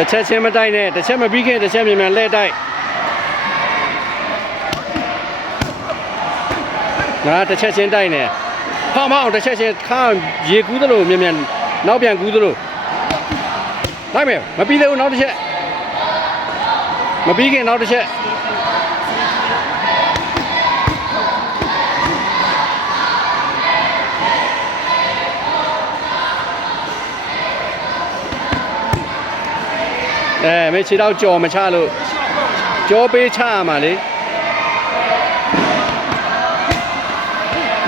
တစ်ချက်ချင်းမတိုက်နဲ့တစ်ချက်မပြီးခင်တစ်ချက်မြန်မြန်လှည့်တိုက်ငါတစ်ချက်ချင်းတိုက်နေဖောင်းတစ်ချက်ချင်းခါရေကူးသလိုမြန်မြန်နောက်ပြန်ကူးသလိုလိုက်မယ်မပြီးသေးဘူးနောက်တစ်ချက်မပြီးခင်နောက်တစ်ချက်မင်းခြေတော့ကြော်မချလို့ကြောပေးချရမှာလေ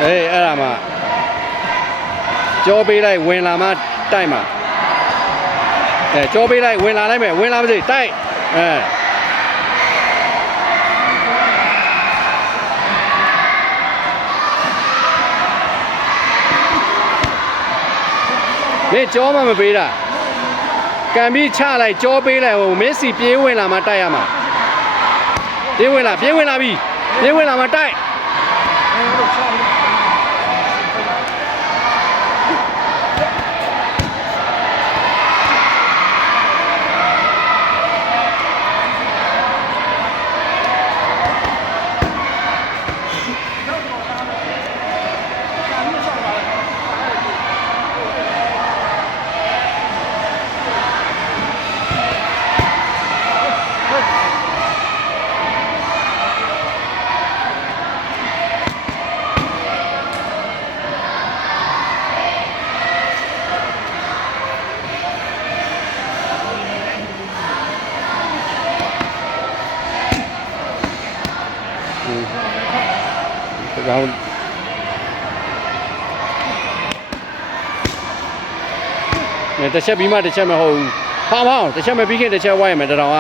အဲ့ဒါမှကြောပေးလိုက်ဝင်လာမှတိုက်မှာကြောပေးလိုက်ဝင်လာလိုက်မယ်ဝင်လာမစိတိုက်မင်းကြောမှမပေးတာကံပြီးချလိုက်ကြောပေးလိုက်ဟိုမက်ဆီပြေးဝင်လာမှတိုက်ရမှာပြေးဝင်လာပြီပြေးဝင်လာမှတိုက်ကောင်းတစ်ချက်ပြီးမှတစ်ချက်မဟုတ်ဘူးဖောင်းတစ်ချက်မပြီးခင်တစ်ချက်ဝိုင်းရမယ်တတော်က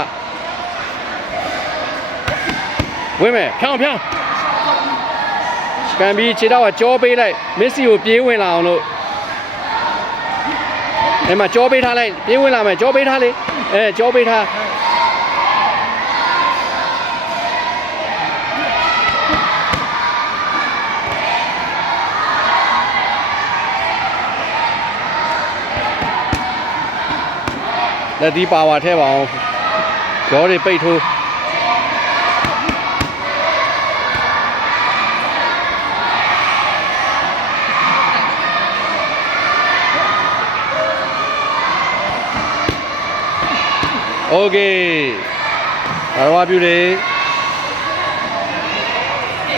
ဝင်မယ်ဖြောင်းကံပြီးခြေတော့ကကြောပေးလိုက်မက်ဆီကိုပြေးဝင်လာအောင်လို့အဲ့မှာကြောပေးထားလိုက်ပြေးဝင်လာမယ်ကြောပေးထားလေကြောပေးထားလက်ဒီပါဝါထဲပါအောင်ကြောတွေပိတ်ထိုးโอเคဘာလို့ပြုတယ်